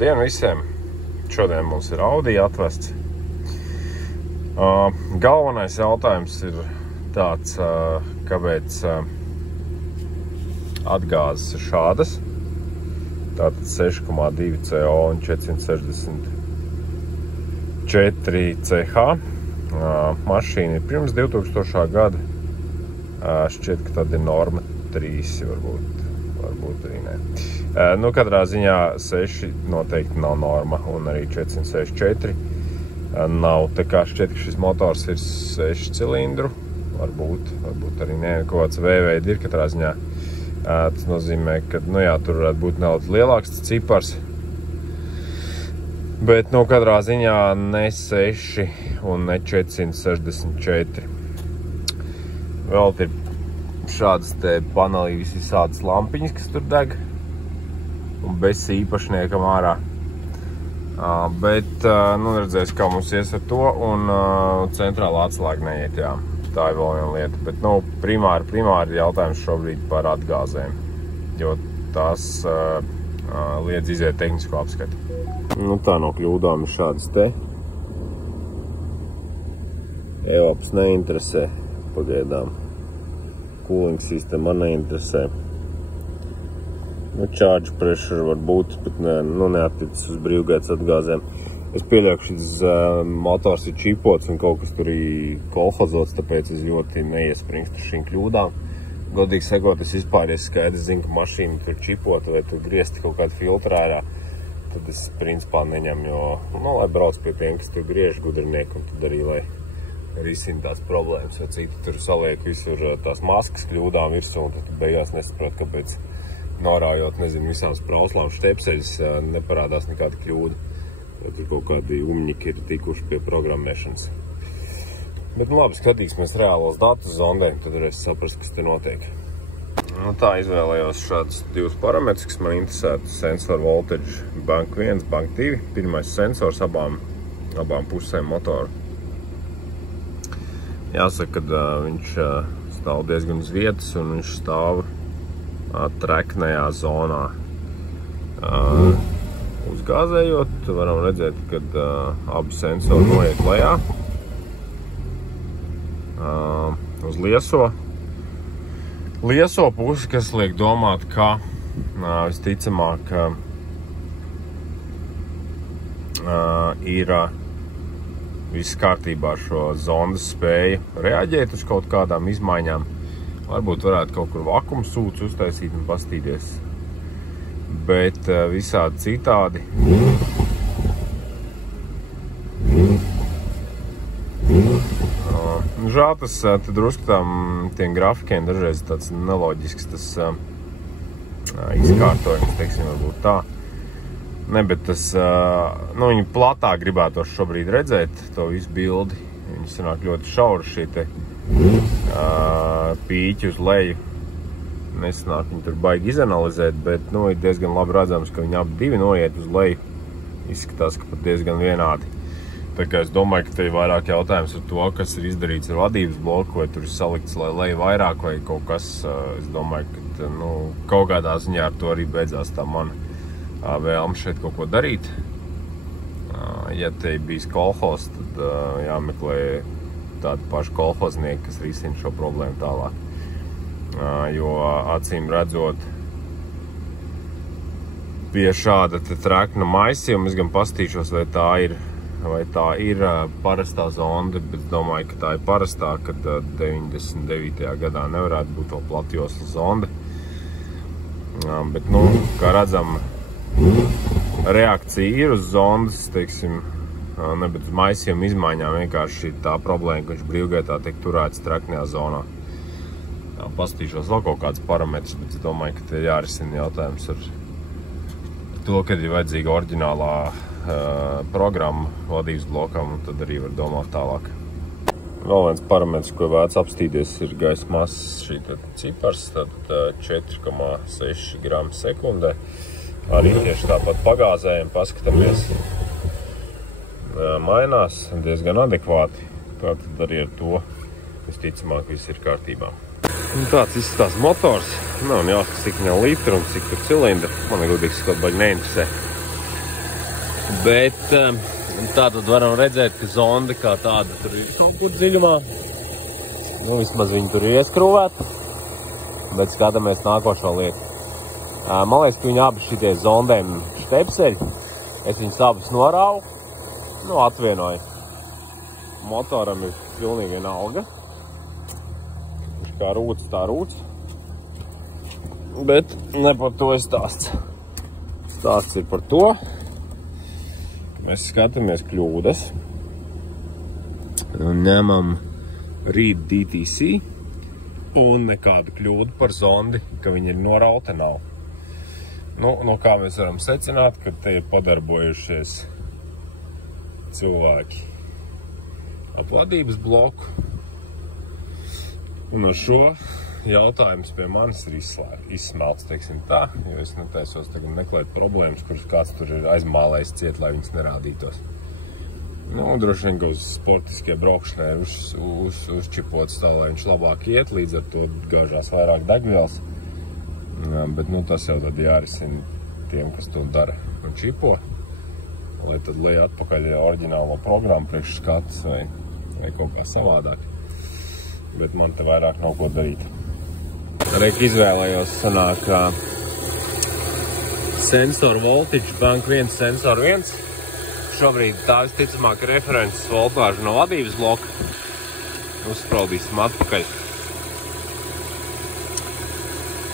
Labdien visiem! Šodien mums ir Audi atvests. Galvenais jautājums ir tāds, kāpēc atgāzes ir šādas. Tātad 6,2 CO un 464 CH. Mašīna ir pirms 2000. gada. Šķiet, ka tad ir norma 3, varbūt arī nē. Katrā ziņā 6 noteikti nav norma, un arī 464 nav. Tā kā šķiet, ka šis motors ir 6 cilindru, varbūt arī nē, kaut kāds V-veidi ir katrā ziņā. Tas nozīmē, ka, tur varētu būt nedaudz lielāks tas cipars, bet, katrā ziņā ne 6 un ne 464. Vēl ir šādas te panelī visādas lampiņas, kas tur deg, un bez īpašniekam ārā. Bet, redzēs, kā mums ies ar to, un centrāla atslēga neiet, jā. Tā ir vēl viena lieta, bet, primāri jautājums šobrīd par atgāzēm, jo tās liedz iziet tehnisko apskati. Tā no kļūdām ir šādas te. Evaps neinteresē pagaidām. Cooling sistēma neinteresē. Charge pressure var būt, bet neattiecas uz brīvgaitas atgāzēm. Es pieļauju, ka šis motors ir čipots un kaut kas tur ir kolhozots, tāpēc es ļoti neiespringstu šīm kļūdām. Godīgi sakot, es vispār, ja skaidrs zinu, ka mašīna tur čipota vai tur griezti kaut kādu filtru ārā, tad es principā neņemu, jo, lai brauc pie tiem, kas tur griež gudrinieki, un tad arī, lai risina tās problēmas, jo citi tur saliek visur tās maskas kļūdām virsū, un tad beigās nesaprot, kāpēc norājot, visām sprauslām štepseļus neparādās nekāda kļūda. Ja tur kaut kādi umņiki ir tikuši pie programmēšanas. Bet, labi, skatīsimies reālos datus zondēm, tad varēs saprast, kas te notiek. Tā izvēlējos šādus divus parametrus, kas man interesētu. Sensor voltage bank 1, bank 2. Pirmais sensors abām pusēm motoru. Jāsaka, ka viņš stāv diezgan uz vietas, un viņš stāv treknējā zonā. Uzgāzējot, varam redzēt, kad abi sensori noiet lejā uz lieso pusi, kas liek domāt, ka visticamāk ir viss kārtībā ar šo zondas spēju reaģēt uz kaut kādām izmaiņām. Varbūt varētu kaut kur vakumu sūcu uztaisīt un pastīties. Bet visādi citādi. Žēl tas drusku tiem grafikiem dažreiz tāds neloģisks tas izkārtojums, teiksim, varbūt tā. Ne, bet tas, viņi platāk gribētos šobrīd redzēt to visu bildi. Viņi sanāk ļoti šauri šī te pīķi uz leju. Nesanāk viņi tur baigi izanalizēt, bet, ir diezgan labi redzams, ka viņi abi divi noiet uz leju. Izskatās, ka pat diezgan vienādi. Tā kā es domāju, ka te ir vairāk jautājums ar to, kas ir izdarīts ar vadības bloku, vai tur ir salikts, lai leju vairāk, vai kaut kas. Es domāju, ka, kaut kādā ziņā ar to arī beidzās tā mana vēlme šeit kaut ko darīt. Ja te ir bijis kolhoz, tad jāmeklē tādi paši kolhoznieki, kas risina šo problēmu tālāk. Jo acīm redzot pie šāda trekna maisījuma, es gan pastīšos, vai tā ir parastā zonda, bet domāju, ka tā ir parastā, kad 99. gadā nevarētu būt vēl platjosla zonda. Bet, kā redzam, reakcija ir uz zondas, teiksim, ne, bet uz maisījuma izmaiņām vienkārši tā problēma, ka viņš brīvgaitā tiek turēts treknajā zonā. Pastīšos vēl kaut kāds parametrs, bet es domāju, ka te jārisina jautājums ar to, kad ir vajadzīga oriģinālā programma vadības blokam, un tad arī var domāt tālāk. Vēl viens parametrs, ko vērts apstīties, ir gaisa masas šī cipars, tad 4,6 gramu sekundē. Arī tieši tāpat pagāzējam, paskatāmies, mainās diezgan adekvāti. Tātad arī ar to visticamāk viss ir kārtībā. Tāds izskatās motors. Nav jāsaka, cik viņam litru un cik tur cilindri. Man godīgi sakot, baigi neinteresē. Bet tātad varam redzēt, ka zonde kā tāda tur ir kaut kur dziļumā. Nu, vismaz viņi tur ir ieskrūvēti. Bet skatāmies nākošo lietu. Man liekas, ka viņi abi šitie zondēm štepseļi. Es viņus abus norāvu. Nu, atvienoju. Motoram ir pilnīgi vienalga. Viņš kā rūts, tā rūts. Bet ne par to ir stāsts. Stāsts ir par to. Mēs skatāmies kļūdas. Ņemam Read DTC. Un nekādu kļūdu par zondi, ka viņa ir norauta, nav. Nu, no kā mēs varam secināt, ka te ir padarbojušies cilvēki ap vadības bloku. Un ar šo jautājums pie manis ir izsmelts, teiksim tā, jo es netaisos tagad meklēt problēmas, kuras kāds tur ir aizmālējis ciet, lai viņas nerādītos. Nu, droši vien, ka uz sportiskie braukšanai ir uzčipots tā, lai viņš labāk iet, līdz ar to gāžās vairāk degvielas. Bet, nu, tas jau tad jārisina tiem, kas to dara un čipo, lai tad lej atpakaļ oriģinālo programmu priekš skatas vai kaut kā savādāk. Bet man te vairāk nav ko darīt. Reik izvēlējos sanāk sensor voltage, bank 1, sensor 1. Šobrīd tā visticamāk references voltāža no vadības bloka. Uzspraudīsim atpakaļ.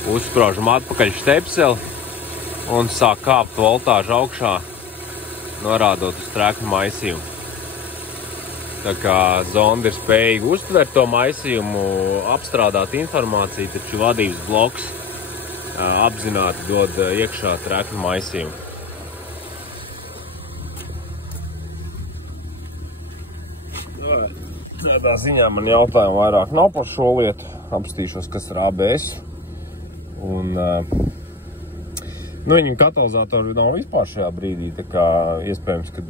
Uzspraužam atpakaļ štepseli un sāk kāpt voltāžu augšā, norādot uz treknu maisījumu. Tā kā zonda ir spējīga uztvert to maisījumu, apstrādāt informāciju, taču vadības bloks apzināti dod iekšā treknu maisījumu. Tā ziņā man jautājumu vairāk nav par šo lietu. Apstīšos, kas ir ABS. Un, viņam katalizatori nav vispār šajā brīdī, tā kā iespējams, kad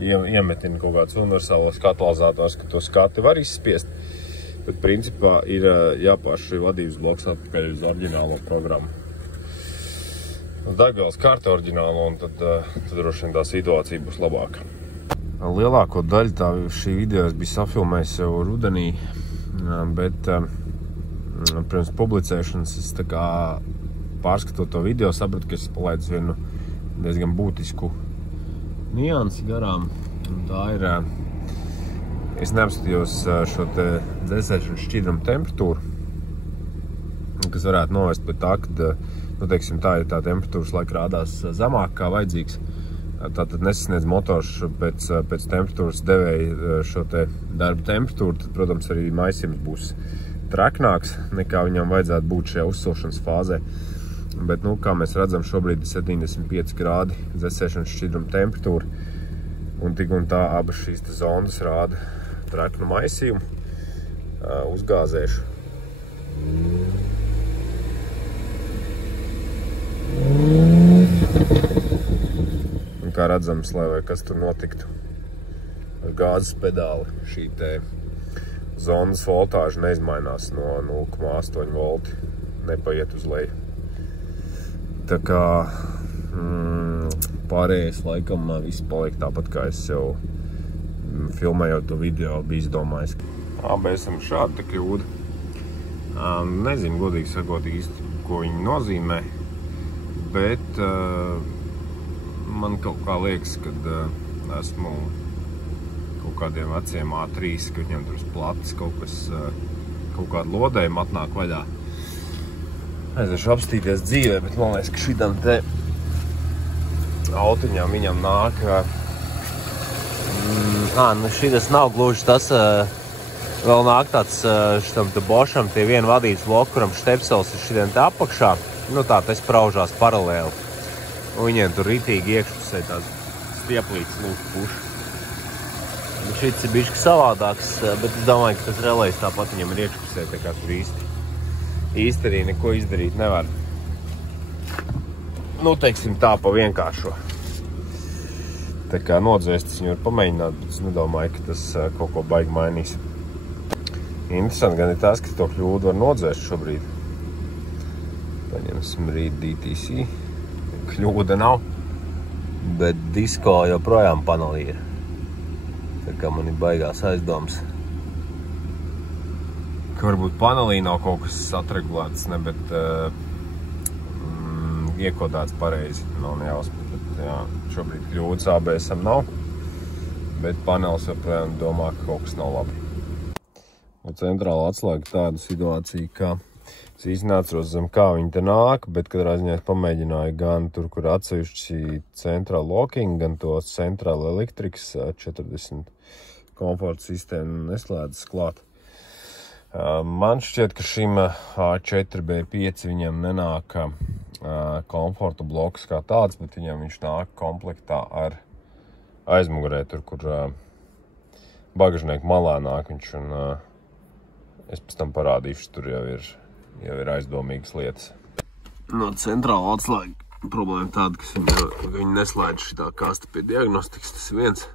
iemetina kaut kāds universālos katalizators, ka to skati var izspiest. Bet principā ir jāpār šī vadības bloks atpakaļ uz oriģinālo programmu. Uz degvielas karti oriģinālo, un tad droši vien tā situācija būs labāka. Lielāko daļu šī video es biju safilmējis jau rudenī, bet pirms publicēšanas es tā kā pārskatot to video, sapratu, ka es palaidu vienu diezgan būtisku niansi garām. Un tā ir, es neapskatījos šo te dzēsēšanas šķidrumu temperatūru, kas varētu novest pie tā, ka, nu, teiksim, tā temperatūras laika rādās zemāk kā vajadzīgs. Tātad nesasniedz motors pēc temperatūras devēja šo te darba temperatūru, tad, protams, arī maisījums būs treknāks, nekā viņam vajadzētu būt šajā uzsilšanas fāzē. Bet, nu, kā mēs redzam, šobrīd ir 75 grādi dzēsēšanas šķidruma temperatūra, un tik un tā abas šīs te zondas rāda treknu maisījumu. Uzgāzēšu. Un kā redzams, lai vai kas tur notiktu ar gāzes pedāli, šī te zondas voltāža neizmainās no 0,8 volti, nepaiet uz leju. Tā kā pārējais laikam viss paliek tāpat, kā es jau filmējot to video biju izdomājis. ABS-am šāda kļūda. Nezinu, godīgi sakot īsti, ko viņi nozīmē, bet man kaut kā liekas, kad esmu kaut kādiem veciem A3, ka viņiem tur platis kaut kāda lodējuma atnāk vaļā. Aiziešu apstīties dzīvē, bet man liekas, ka šitam te autiņām viņam nāk. Nu šitas nav gluži tas, vēl nāk tāds šitam te bošam, tie viena vadības bloku, kuram štepsels ir šitiem te apakšā. Nu tā, tas spraužās paralēli. Un viņiem tur ritīgi iekšpusē tās stieplītes lūk puši. Šits ir bišķi savādāks, bet es domāju, ka tas relējs tāpat viņam ir iekšpusē, tā kā tur īsti arī neko izdarīt nevar. Nu, teiksim tā pa vienkāršo. Tā kā nodzēst, viņu var pamēģināt, bet es nedomāju, ka tas kaut ko baigi mainīs. Interesanti gan ir tas, ka to kļūdu var nodzēst šobrīd. Paņemsim Read DTC. Kļūda nav. Bet disko joprojām panelī ir. Tā kā man ir baigās aizdoms. Ka varbūt panelī nav kaut kas atregulēts, ne, bet iekodēts pareizi. Nav nejausmas, bet jā, šobrīd kļūdas ABS-am nav. Bet panelis joprojām domā, ka kaut kas nav labi. Un centrāla atslēga tāda situācija, ka es īsti neatceros zem kā viņi te nāk, bet katrā ziņā es pamēģināju gan tur, kur atsevišķi centrāla locking, gan to centrāla elektrikas 40 komforta sistēmu neslēdzas klāt. Man šķiet, ka šim A4 B5 viņam nenāk komforta bloks kā tāds, bet viņam viņš nāk komplektā ar aizmugurē, tur, kur bagažnieku malā nāk viņš, un es pēc tam parādīšu, tur jau ir aizdomīgas lietas. No centrāla atslēga problēma tāda, ka viņi neslēdz šitā kasta pie diagnostikas, tas viens.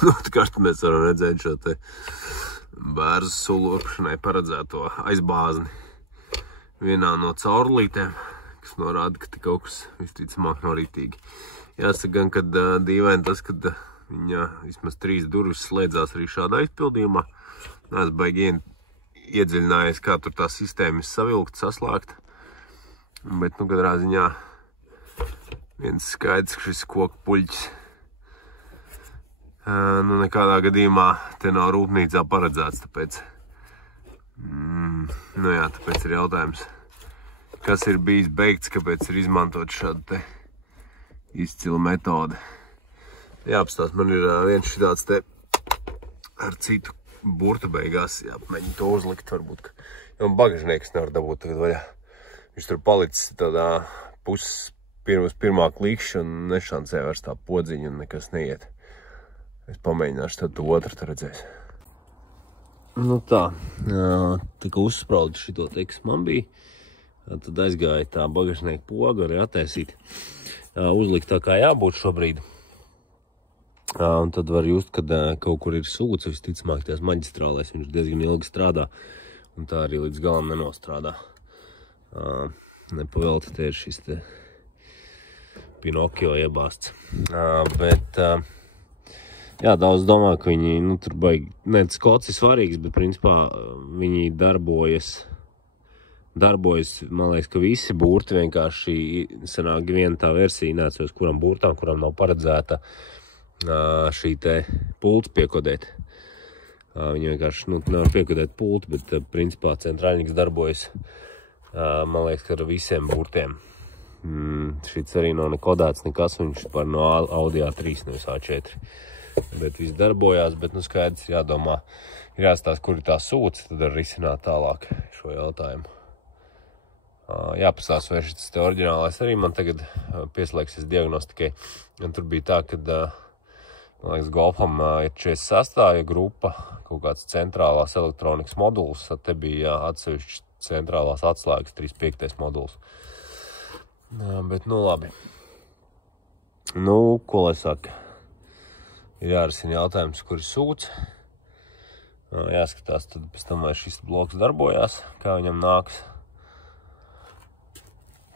Otrkārt mēs varam redzēt šo te bērzu sulurkšanai paredzēto aizbāzni vienā no caurulītēm, kas norāda, ka te kaut kas visticamāk nav rītīgi. Jāsaka gan, kad dīvaini tas, kad viņa vismaz 3 durvis slēdzās arī šādā izpildījumā. Es baigi iedziļinājies, kā tur tā sistēma ir savilkt, saslēgt. Bet, nu, katrā ziņā viens skaidrs, ka šis koku puļķis nu, nekādā gadījumā te nav rūpnīcā paredzēts, tāpēc nu jā, tāpēc ir jautājums, kas ir bijis beigts, kāpēc ir izmantot šādu te izcilu metodi. Jāapstāst, man ir viens šitāds te ar citu burtu beigās, jāpamēģina to uzlikt varbūt, jo bagažnieks nevar dabūt tagad vaļā. Viņš tur palicis tādā pirmā klikšķa un nešancē vairs tā podziņa un nekas neiet. Es pamēģināšu tad to otru, tad redzēs. Nu tā, tika uzspraudi šito te, kas man bija, tad aizgāja tā bagažnieka poga arī attaisīt. Uzlikt tā kā jābūt šobrīd. Un tad var just, kad kaut kur ir sūds, visticamāk tās maģistrālēs, viņš diezgan ilgi strādā, un tā arī līdz galam nenostrādā. Nepavelti te ir šis te Pinokio iebāsts. Bet, jā, daudz domā, ka viņi, nu, tur baigi, ne, tas kods ir svarīgs, bet principā viņi darbojas, man liekas, ka visi burti vienkārši sanāk viena tā versija, neatceros, kuram burtām, kuram nav paredzēta šī te pults piekodēt. Viņi vienkārši, nu, nevar piekodēt pultu, bet principā centrāļnieks darbojas, man liekas, ka ar visiem burtiem. Šits arī nav nekodēts nekas, viņš par no Audi A3, nevis A4. Bet viss darbojās, bet, nu, skaidrs jādomā, ir jāstāst, kur ir tā sūds, tad var risināt tālāk šo jautājumu. Jāpastāst, vai šis te oriģinālais arī man tagad pieslēgsies diagnostikai. Un tur bija tā, kad, man liekas, Golfam ir 46. grupa, kaut kāds centrālās elektronikas moduls, te bija atsevišķi centrālās atslēgas 35. moduls. Bet, nu, labi. Nu, ko lai saka? Ir jārisina jautājums, kur ir sūds. Jāskatās tad pēc tam, vai šis bloks darbojās, kā viņam nāks.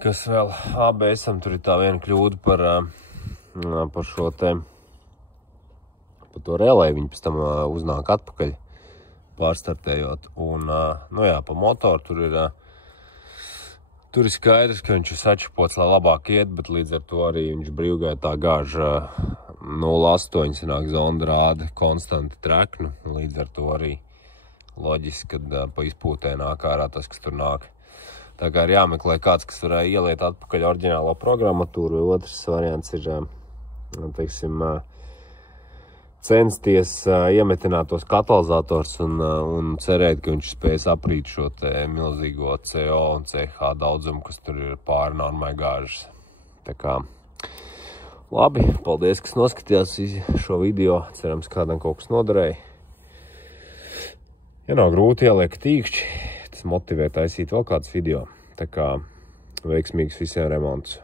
Kas vēl ABS-am, tur ir tā viena kļūda par šo te, par to relē, viņi pēc tam uznāk atpakaļ pārstartējot. Un, nu jā, pa motoru tur ir skaidrs, ka viņš ir sačapots, lai labāk iet, bet līdz ar to arī viņš brīvgaitā gāž 0,8 sanāk zonda rāda konstanti treknu, līdz ar to arī loģiski, kad pa izpūtē nāk ārā tas, kas tur nāk. Tā kā ir jāmeklē kāds, kas varēja ieliet atpakaļ oriģinālo programmatūru, vai otrs variants ir, teiksim, censties iemetināt tos katalizators un cerēt, ka viņš spēs aprīt šo te milzīgo CO un CH daudzumu, kas tur ir pāri normai gāžas. Tā kā, labi, paldies, kas noskatījās šo video, cerams, kādam kaut kas noderēja. Ja nav grūti ieliek tīkšķi, tas motivē taisīt vēl kāds video. Tā kā veiksmīgs visiem remontus.